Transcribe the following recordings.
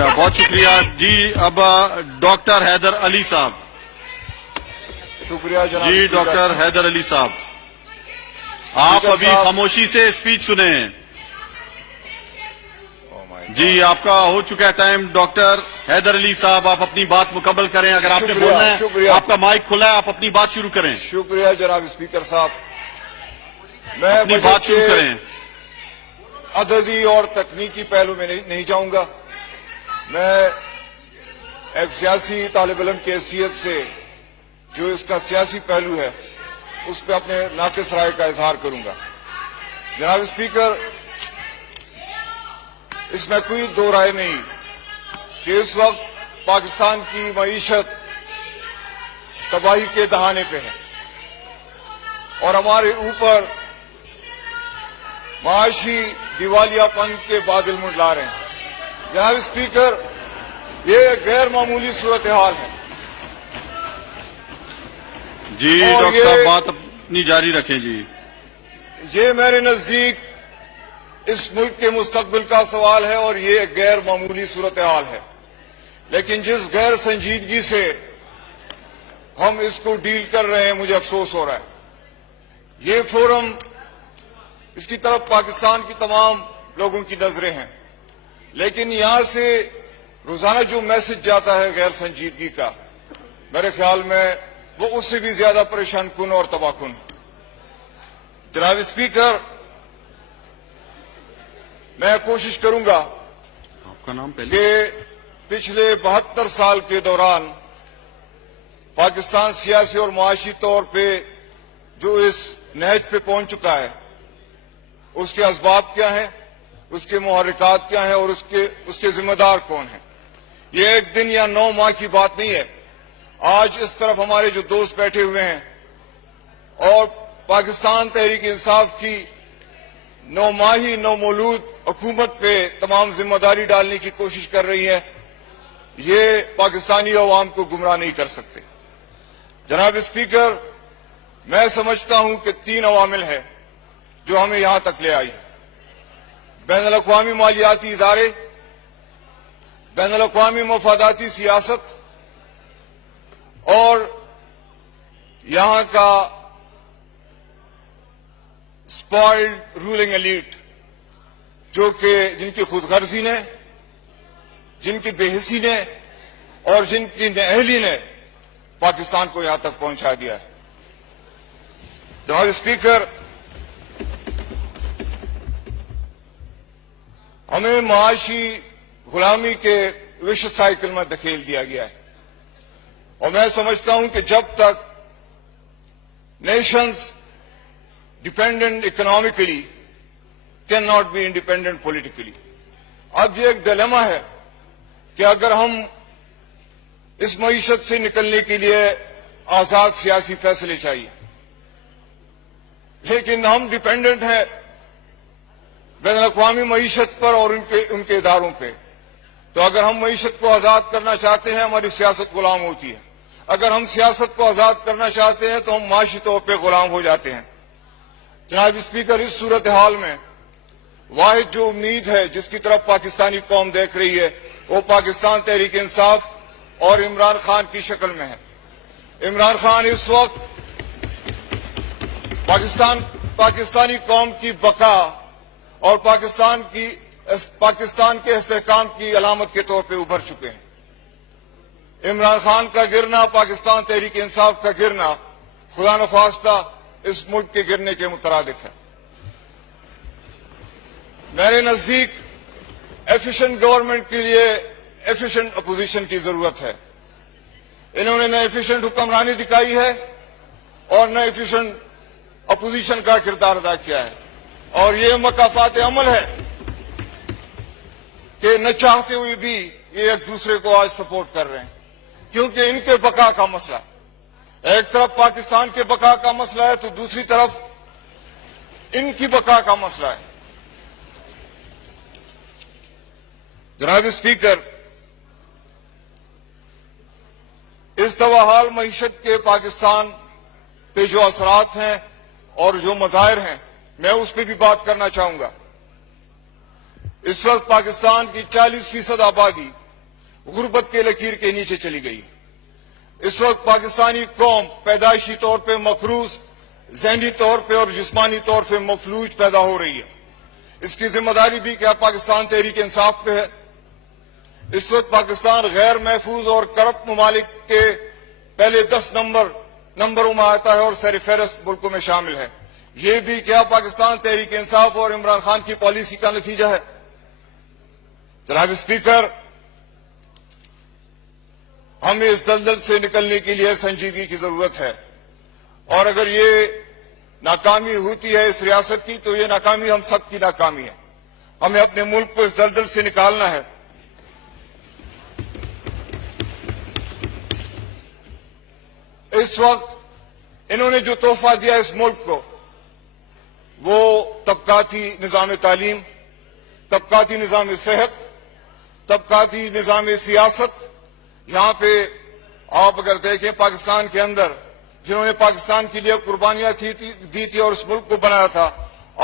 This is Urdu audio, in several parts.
شکریہ، بہت شکریہ جی. اب ڈاکٹر حیدر علی صاحب. شکریہ جناب جی اسپیکر. ڈاکٹر حیدر علی صاحب، آپ ابھی صاحب. خاموشی سے اسپیچ سنیں. جی آپ کا ہو چکا ہے ٹائم. ڈاکٹر حیدر علی صاحب آپ اپنی بات مکمل کریں. اگر آپ نے شکریہ، بولنا ہے شکریہ. آپ کا مائک کھلا ہے، آپ اپنی بات شروع کریں. شکریہ جناب اسپیکر صاحب. میں اپنی بات شروع کریں. عددی اور تکنیکی پہلو میں نہیں جاؤں گا. میں ایک سیاسی طالب علم کی حیثیت سے جو اس کا سیاسی پہلو ہے اس پہ اپنے ناقص رائے کا اظہار کروں گا. جناب اسپیکر، اس میں کوئی دو رائے نہیں کہ اس وقت پاکستان کی معیشت تباہی کے دہانے پہ ہے اور ہمارے اوپر معاشی دیوالیہ پن کے بادل منڈلا رہے ہیں. جناب اسپیکر، یہ غیر معمولی صورتحال ہے. جی اور ڈاکٹر صاحب بات اپنی جاری رکھیں. جی یہ میرے نزدیک اس ملک کے مستقبل کا سوال ہے اور یہ ایک غیر معمولی صورتحال ہے. لیکن جس غیر سنجیدگی سے ہم اس کو ڈیل کر رہے ہیں مجھے افسوس ہو رہا ہے. یہ فورم، اس کی طرف پاکستان کی تمام لوگوں کی نظریں ہیں، لیکن یہاں سے روزانہ جو میسج جاتا ہے غیر سنجیدگی کا، میرے خیال میں وہ اس سے بھی زیادہ پریشان کن اور تباہ کن. جناب اسپیکر، میں کوشش کروں گا آپ کا نام پہلے. کہ پچھلے 72 سال کے دوران پاکستان سیاسی اور معاشی طور پہ جو اس نہج پہ پہنچ چکا ہے اس کے اسباب کیا ہیں، اس کے محرکات کیا ہیں اور اس کے ذمہ دار کون ہیں. یہ ایک دن یا 9 ماہ کی بات نہیں ہے. آج اس طرف ہمارے جو دوست بیٹھے ہوئے ہیں اور پاکستان تحریک انصاف کی 9 ماہی 9 مولود حکومت پہ تمام ذمہ داری ڈالنے کی کوشش کر رہی ہے، یہ پاکستانی عوام کو گمراہ نہیں کر سکتے. جناب اسپیکر، میں سمجھتا ہوں کہ 3 عوامل ہیں جو ہمیں یہاں تک لے آئی. بین الاقوامی مالیاتی ادارے، بین الاقوامی مفاداتی سیاست اور یہاں کا اسپوائلڈ رولنگ ایلیٹ، جو کہ جن کی خود غرضی نے، جن کی بے حسی نے اور جن کی نااہلی نے پاکستان کو یہاں تک پہنچا دیا ہے. جناب اسپیکر، ہمیں معاشی غلامی کے وش سائیکل میں دھکیل دیا گیا ہے اور میں سمجھتا ہوں کہ جب تک nations dependent economically can not be independent politically. اب یہ ایک ڈیلیما ہے کہ اگر ہم اس معیشت سے نکلنے کے لیے آزاد سیاسی فیصلے چاہیے، لیکن ہم ڈیپینڈنٹ ہیں بین الاقوامی معیشت پر اور ان کے اداروں پہ. تو اگر ہم معیشت کو آزاد کرنا چاہتے ہیں ہماری سیاست غلام ہوتی ہے. اگر ہم سیاست کو آزاد کرنا چاہتے ہیں تو ہم معاشی طور پہ غلام ہو جاتے ہیں. جناب اسپیکر، اس صورتحال میں واحد جو امید ہے جس کی طرف پاکستانی قوم دیکھ رہی ہے وہ پاکستان تحریک انصاف اور عمران خان کی شکل میں ہے. عمران خان اس وقت پاکستانی قوم کی بقا اور پاکستان کے استحکام کی علامت کے طور پہ ابھر چکے ہیں. عمران خان کا گرنا، پاکستان تحریک انصاف کا گرنا خدا نخواستہ اس ملک کے گرنے کے مترادف ہے. میرے نزدیک ایفیشنٹ گورنمنٹ کے لیے ایفیشنٹ اپوزیشن کی ضرورت ہے. انہوں نے نہ ایفیشنٹ حکمرانی دکھائی ہے اور نہ ایفیشنٹ اپوزیشن کا کردار ادا کیا ہے. اور یہ مکافات عمل ہے کہ نہ چاہتے ہوئے بھی یہ ایک دوسرے کو آج سپورٹ کر رہے ہیں کیونکہ ان کے بقا کا مسئلہ ہے. ایک طرف پاکستان کے بقا کا مسئلہ ہے تو دوسری طرف ان کی بقا کا مسئلہ ہے. جناب اسپیکر، اس طوحال معیشت کے پاکستان پہ جو اثرات ہیں اور جو مظاہر ہیں میں اس پہ بھی بات کرنا چاہوں گا. اس وقت پاکستان کی 40% آبادی غربت کے لکیر کے نیچے چلی گئی. اس وقت پاکستانی قوم پیدائشی طور پہ مقروض، ذہنی طور پہ اور جسمانی طور پہ مفلوج پیدا ہو رہی ہے. اس کی ذمہ داری بھی کیا پاکستان تحریک انصاف پہ ہے. اس وقت پاکستان غیر محفوظ اور کرپٹ ممالک کے پہلے 10 نمبروں میں آتا ہے اور سر فہرست ملکوں میں شامل ہے. یہ بھی کیا پاکستان تحریک انصاف اور عمران خان کی پالیسی کا نتیجہ ہے. جناب اسپیکر، ہمیں اس دلدل سے نکلنے کے لیے سنجیدگی کی ضرورت ہے، اور اگر یہ ناکامی ہوتی ہے اس ریاست کی تو یہ ناکامی ہم سب کی ناکامی ہے. ہمیں اپنے ملک کو اس دلدل سے نکالنا ہے. اس وقت انہوں نے جو تحفہ دیا اس ملک کو وہ طبقاتی نظام تعلیم، طبقاتی نظام صحت، طبقاتی نظام سیاست. یہاں پہ آپ اگر دیکھیں پاکستان کے اندر جنہوں نے پاکستان کے لیے قربانیاں دی تھی اور اس ملک کو بنایا تھا،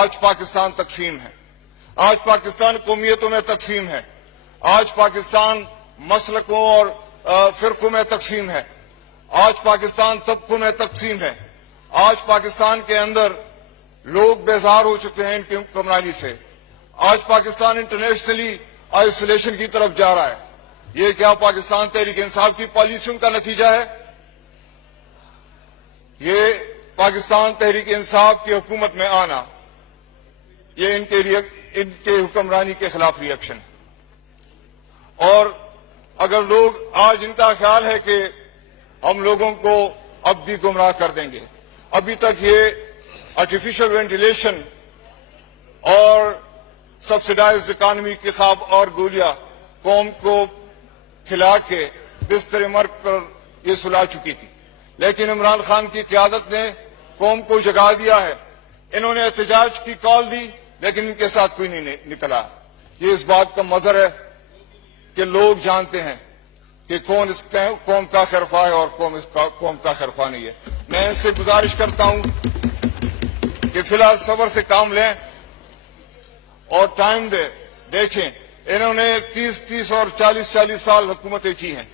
آج پاکستان تقسیم ہے. آج پاکستان قومیتوں میں تقسیم ہے. آج پاکستان مسلکوں اور فرقوں میں تقسیم ہے. آج پاکستان طبقوں میں تقسیم ہے. آج پاکستان کے اندر لوگ بیزار ہو چکے ہیں ان کی حکمرانی سے. آج پاکستان انٹرنیشنلی آئسولیشن کی طرف جا رہا ہے. یہ کیا پاکستان تحریک انصاف کی پالیسیوں کا نتیجہ ہے؟ یہ پاکستان تحریک انصاف کی حکومت میں آنا، یہ ان کے حکمرانی کے خلاف ریئیکشن. اور اگر لوگ آج ان کا خیال ہے کہ ہم لوگوں کو اب بھی گمراہ کر دیں گے، ابھی تک یہ آرٹیفیشل وینٹیلیشن اور سبسیڈائزڈ اکانومی کے خواب اور گولیاں قوم کو کھلا کے بستر مرگ پر یہ سلا چکی تھی. لیکن عمران خان کی قیادت نے قوم کو جگا دیا ہے. انہوں نے احتجاج کی کال دی لیکن ان کے ساتھ کوئی نہیں نکلا. یہ اس بات کا مظہر ہے کہ لوگ جانتے ہیں کہ کون اس قوم کا خیرخواہ ہے اور کون اس قوم کا خیرخواہ نہیں ہے. میں ان سے گزارش کرتا ہوں کہ فی الحال صبر سے کام لیں اور ٹائم دیکھیں. انہوں نے 30 اور 40 سال حکومتیں کی ہیں،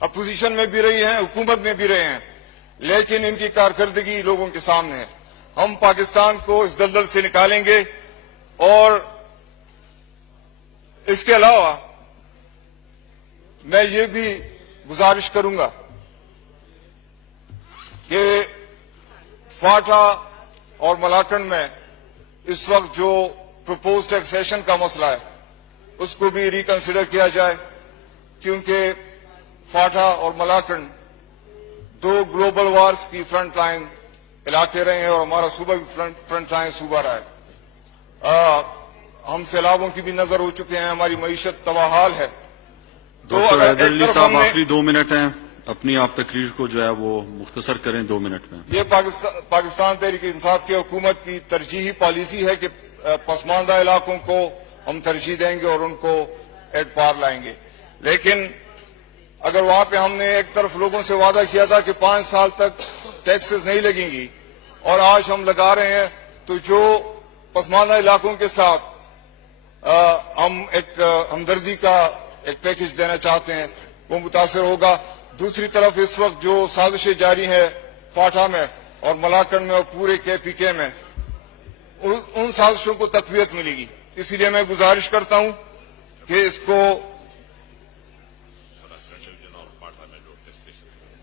اپوزیشن میں بھی رہی ہیں، حکومت میں بھی رہے ہیں، لیکن ان کی کارکردگی لوگوں کے سامنے ہے. ہم پاکستان کو اس دلدل سے نکالیں گے. اور اس کے علاوہ میں یہ بھی گزارش کروں گا کہ فاٹا اور ملاکنڈ میں اس وقت جو پروپوز ٹیکسیشن کا مسئلہ ہے اس کو بھی ریکنسیڈر کیا جائے، کیونکہ فاٹا اور ملاکنڈ 2 گلوبل وارز کی فرنٹ لائن علاقے رہے ہیں اور ہمارا صوبہ بھی فرنٹ لائن صوبہ رہا ہے. ہم سیلابوں کی بھی نظر ہو چکے ہیں، ہماری معیشت تباہال ہے. ڈاکٹر حیدر علی صاحب آخری 2 منٹ ہیں، اپنی آپ تقریر کو جو ہے وہ مختصر کریں 2 منٹ میں. یہ پاکستان تحریک انصاف کی حکومت کی ترجیحی پالیسی ہے کہ پسماندہ علاقوں کو ہم ترجیح دیں گے اور ان کو ایٹ پار لائیں گے. لیکن اگر وہاں پہ ہم نے ایک طرف لوگوں سے وعدہ کیا تھا کہ 5 سال تک ٹیکسز نہیں لگیں گی اور آج ہم لگا رہے ہیں، تو جو پسماندہ علاقوں کے ساتھ ہم ایک ہمدردی کا ایک پیکج دینا چاہتے ہیں وہ متاثر ہوگا. دوسری طرف اس وقت جو سازشیں جاری ہیں فاٹا میں اور ملاکنڈ میں اور پورے KPK میں، ان سازشوں کو تقویت ملے گی. اسی لیے میں گزارش کرتا ہوں کہ اس کو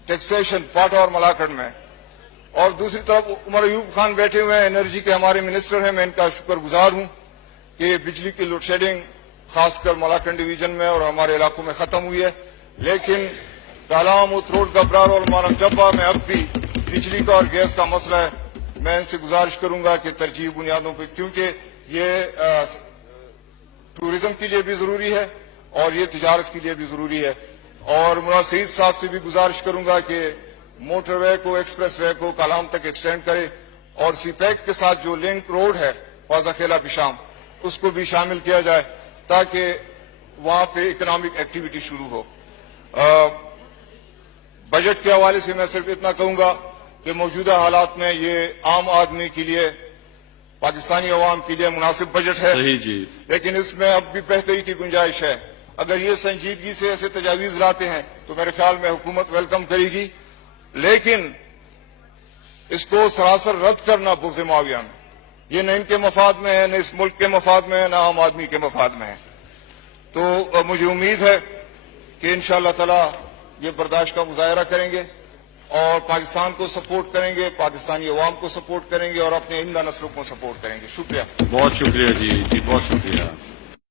ٹیکسیشن فاٹا اور ملاکنڈ میں. اور دوسری طرف عمر ایوب خان بیٹھے ہوئے ہیں، انرجی کے ہمارے منسٹر ہیں، میں ان کا شکر گزار ہوں کہ بجلی کی لوڈ شیڈنگ خاص کر ملاکنڈ ڈویژن میں اور ہمارے علاقوں میں ختم ہوئی ہے. لیکن کالام اتروڈ گبرار اور مارم جبا میں اب بھی بجلی کا اور گیس کا مسئلہ ہے. میں ان سے گزارش کروں گا کہ ترجیحی بنیادوں پہ، کیونکہ یہ ٹورزم کے لیے بھی ضروری ہے اور یہ تجارت کے لیے بھی ضروری ہے. اور مولانا سعید صاحب سے بھی گزارش کروں گا کہ موٹر وے کو، ایکسپریس وے کو کالام تک ایکسٹینڈ کرے اور سی پیک کے ساتھ جو لنک روڈ ہے خواجہ خیلا پشام اس کو بھی شامل کیا جائے تاکہ وہاں پہ اکنامک ایکٹیویٹی شروع ہو. بجٹ کے حوالے سے میں صرف اتنا کہوں گا کہ موجودہ حالات میں یہ عام آدمی کے لیے، پاکستانی عوام کے لیے مناسب بجٹ ہے. صحیح جی. لیکن اس میں اب بھی بہتری کی گنجائش ہے اگر یہ سنجیدگی سے ایسے تجاویز لاتے ہیں تو میرے خیال میں حکومت ویلکم کرے گی، لیکن اس کو سراسر رد کرنا بغض معاویہ میں، یہ نہ ان کے مفاد میں ہے، نہ اس ملک کے مفاد میں ہے، نہ عام آدمی کے مفاد میں ہے۔ تو مجھے امید ہے کہ انشاءاللہ تعالی یہ برداشت کا مظاہرہ کریں گے اور پاکستان کو سپورٹ کریں گے، پاکستانی عوام کو سپورٹ کریں گے اور اپنے آئندہ نسلوں کو سپورٹ کریں گے۔ شکریہ۔ بہت شکریہ جی، بہت شکریہ۔